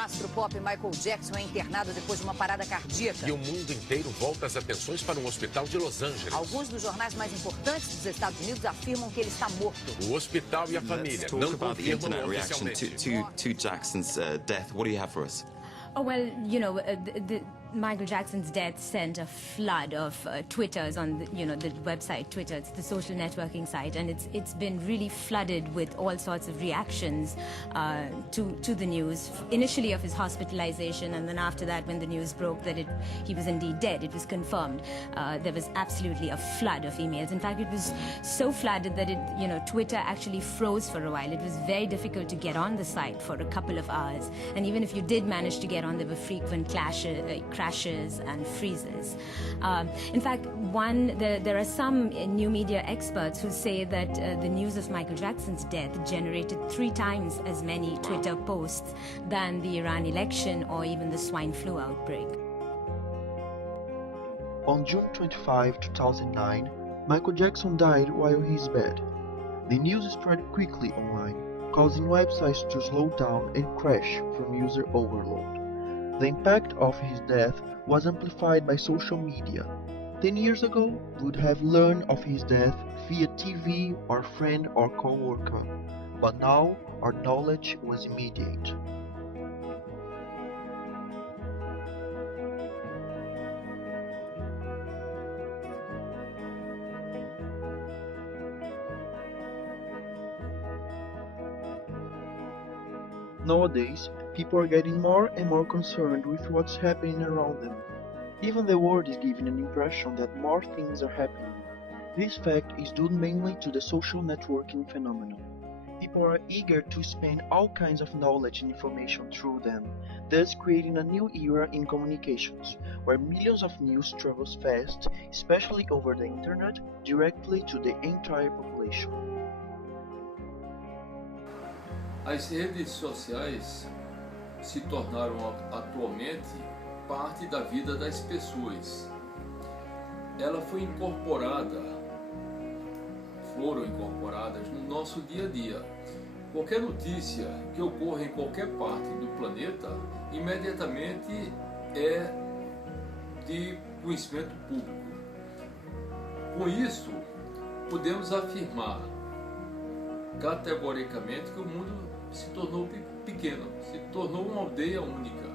astro pop Michael Jackson é internado depois de uma parada cardíaca. E o mundo inteiro volta as atenções para um hospital de Los Angeles. Alguns dos jornais mais importantes dos Estados Unidos afirmam que ele está morto. O hospital e a família não confirmam oficialmente. To Jackson's death. What do you have for us? Oh, well, you know, Michael Jackson's death sent a flood of Twitters on the website Twitter. It's the social networking site, and it's been really flooded with all sorts of reactions to the news. Initially of his hospitalization, and then after that, when the news broke that he was indeed dead, it was confirmed. There was absolutely a flood of emails. In fact, it was so flooded that Twitter actually froze for a while. It was very difficult to get on the site for a couple of hours, and even if you did manage to get on, there were frequent crashes and freezes. In fact, there are some new media experts who say that the news of Michael Jackson's death generated 3 times as many Twitter posts than the Iran election or even the swine flu outbreak. On June 25, 2009, Michael Jackson died while in his bed. The news spread quickly online, causing websites to slow down and crash from user overload. The impact of his death was amplified by social media. 10 years ago, we would have learned of his death via TV or friend or co-worker, but now our knowledge was immediate. Nowadays, people are getting more and more concerned with what's happening around them. Even the world is giving an impression that more things are happening. This fact is due mainly to the social networking phenomenon. People are eager to spend all kinds of knowledge and information through them, thus creating a new era in communications, where millions of news travels fast, especially over the internet, directly to the entire population. As redes sociais se tornaram atualmente parte da vida das pessoas. Ela foram incorporadas no nosso dia a dia. Qualquer notícia que ocorra em qualquer parte do planeta, imediatamente é de conhecimento público. Com isso, podemos afirmar categoricamente que o mundo se tornou pequeno, se tornou uma aldeia única.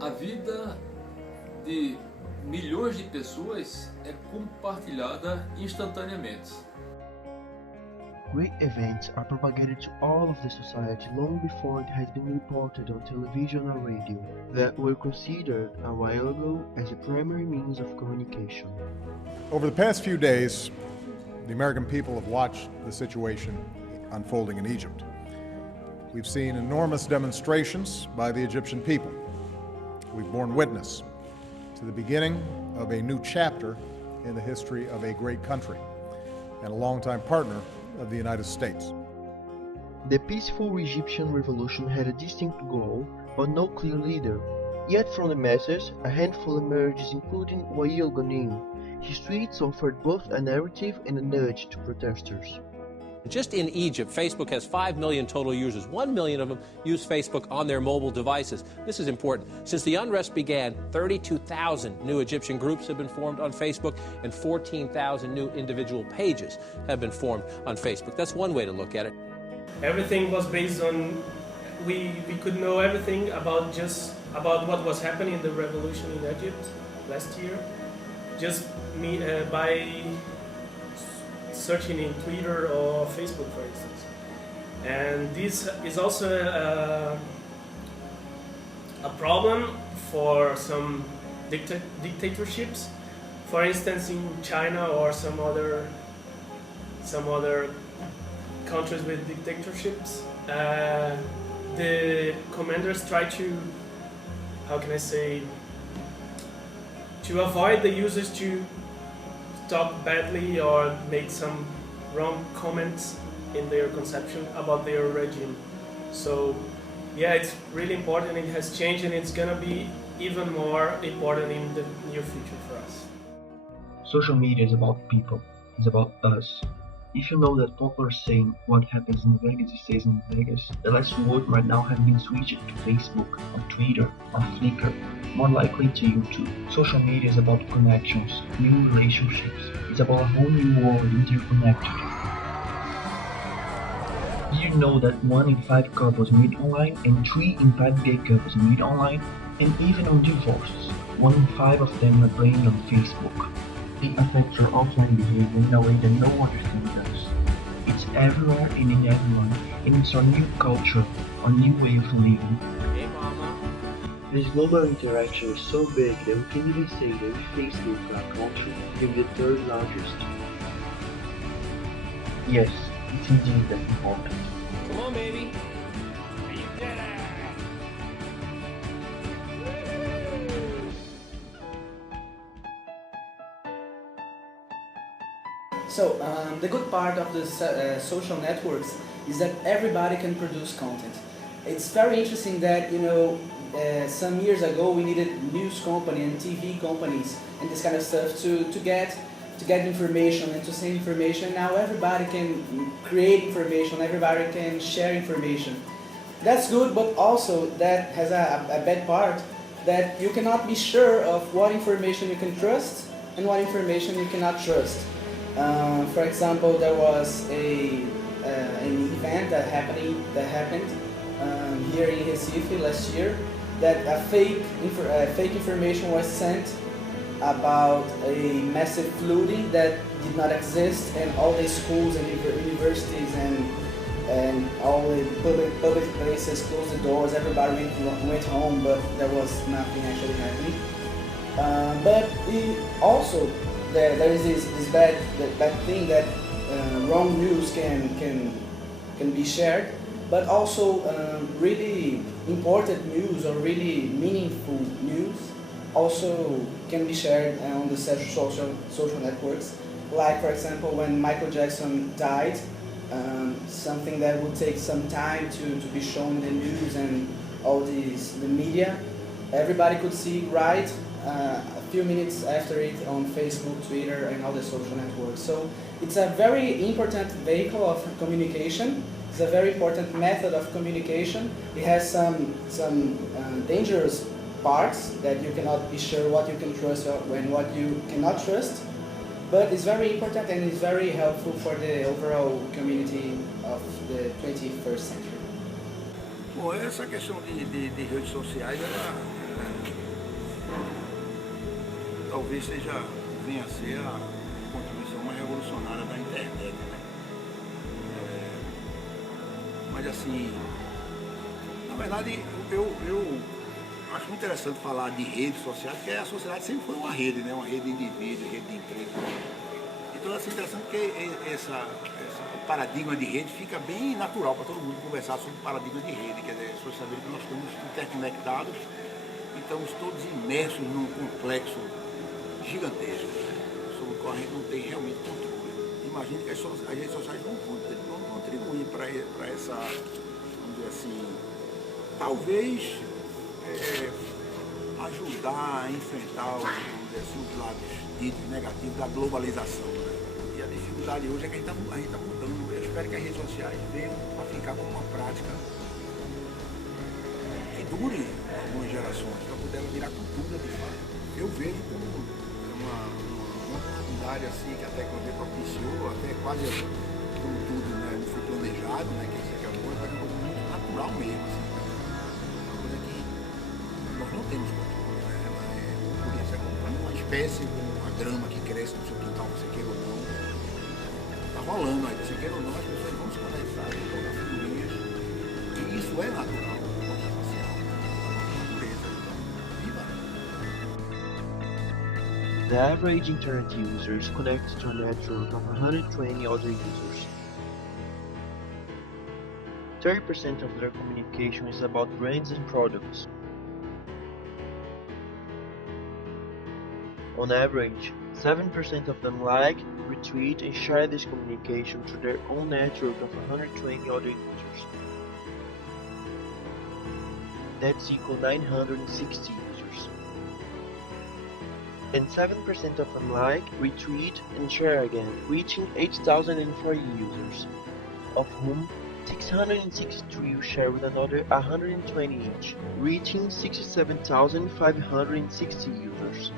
A vida de milhões de pessoas é compartilhada instantaneamente. Great events are propagated to all of the society long before it has been reported on television or radio, that were considered a while ago as a primary means of communication. Over the past few days, the American people have watched the situation unfolding in Egypt. We've seen enormous demonstrations by the Egyptian people. We've borne witness to the beginning of a new chapter in the history of a great country and a longtime partner of the United States. The peaceful Egyptian revolution had a distinct goal, but no clear leader. Yet from the masses, a handful emerges, including Wael Ghonim. His tweets offered both a narrative and a nudge to protesters. Just in Egypt, Facebook has 5 million total users. 1 million of them use Facebook on their mobile devices. This is important. Since the unrest began, 32,000 new Egyptian groups have been formed on Facebook, and 14,000 new individual pages have been formed on Facebook. That's one way to look at it. Everything was based on, we could know everything about what was happening in the revolution in Egypt last year, just by searching in Twitter or Facebook, for instance. And this is also a problem for some dictatorships. For instance, in China or some other countries with dictatorships, the commanders try to, to avoid the users to talk badly or make some wrong comments in their conception about their regime. So yeah, it's really important. It has changed, and it's gonna be even more important in the near future for us. Social media is about people, it's about us. If you know that popular saying, what happens in Vegas stays in Vegas, the last word might now have been switched to Facebook, or Twitter, or Flickr, more likely to YouTube. Social media is about connections, new relationships. It's about a whole new world interconnected. Did you know that 1 in 5 couples meet online and 3 in 5 gay couples meet online? And even on divorces, 1 in 5 of them are blamed on Facebook. It affects your offline behavior in a way that no other thing does. It's everywhere and in everyone, and it's our new culture, our new way of living. Hey, Mama. This global interaction is so big that we can even say that Facebook, for our culture, can be the third largest. Yes, it's indeed that important. Come on, baby. So, the good part of the social networks is that everybody can produce content. It's very interesting that, some years ago we needed news company and TV companies and this kind of stuff to get information and to send information. Now everybody can create information, everybody can share information. That's good, but also that has a bad part, that you cannot be sure of what information you can trust and what information you cannot trust. For example, there was an event that happened here in Recife last year, that a fake information was sent about a massive flooding that did not exist, and all the schools and universities and all the public places closed the doors. Everybody went home, but there was nothing actually happening. But also there is this bad thing that wrong news can be shared, but also really important news or really meaningful news also can be shared on the social networks. Like, for example, when Michael Jackson died, something that would take some time to be shown in the news and all the media, everybody could see right a few minutes after it on Facebook, Twitter, and all the social networks. So it's a very important vehicle of communication. It's a very important method of communication. It has some dangerous parts that you cannot be sure what you can trust and what you cannot trust. But it's very important and it's very helpful for the overall community of the 21st century. Bom, essa questão de redes sociais, talvez venha a ser a contribuição mais revolucionária da internet, né? Mas assim, na verdade, eu acho muito interessante falar de redes sociais, porque a sociedade sempre foi uma rede, né? Uma rede de indivíduos, rede de empresas. Então é interessante porque o paradigma de rede fica bem natural para todo mundo conversar sobre o paradigma de rede, quer dizer, as pessoas saberem que nós estamos interconectados e estamos todos imersos num complexo gigantesco, sobre o qual a gente não tem realmente controle. Imagine que as redes sociais vão contribuir para essa, vamos dizer assim, talvez ajudar a enfrentar os lados ditos negativos da globalização, né? E a dificuldade hoje é que a gente está mudando. Eu espero que as redes sociais venham para ficar como uma prática que dure algumas gerações, para poder virar cultura de fato. Eu vejo como uma oportunidade assim que a tecnologia propiciou, até quase como tudo, né, não foi planejado, né, que isso aqui é uma coisa muito natural mesmo, assim, uma coisa que nós não temos controle, né? Por isso é como uma espécie, como uma grama que cresce no seu quintal, você queira ou não, está rolando aí, você queira ou não, as pessoas vão se conectar, vão colocar figurinhas, e isso é natural, social, natureza, então, viva! The average internet user is connected to a network of 120 other users. 30% of their communication is about brands and products. On average, 7% of them like, retweet, and share this communication to their own network of 120 other users. That's equal 960 users. and 7% of them like, retweet, and share again, reaching 8,040 users, of whom 663 share with another 120 each, reaching 67,560 users.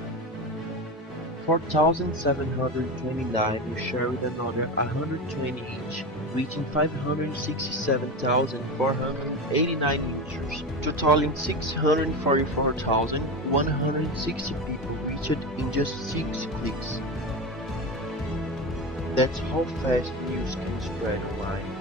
4,729 will share with another 120 each, reaching 567,489 users, totaling 644,160 people reached in just 6 clicks. That's how fast news can spread online.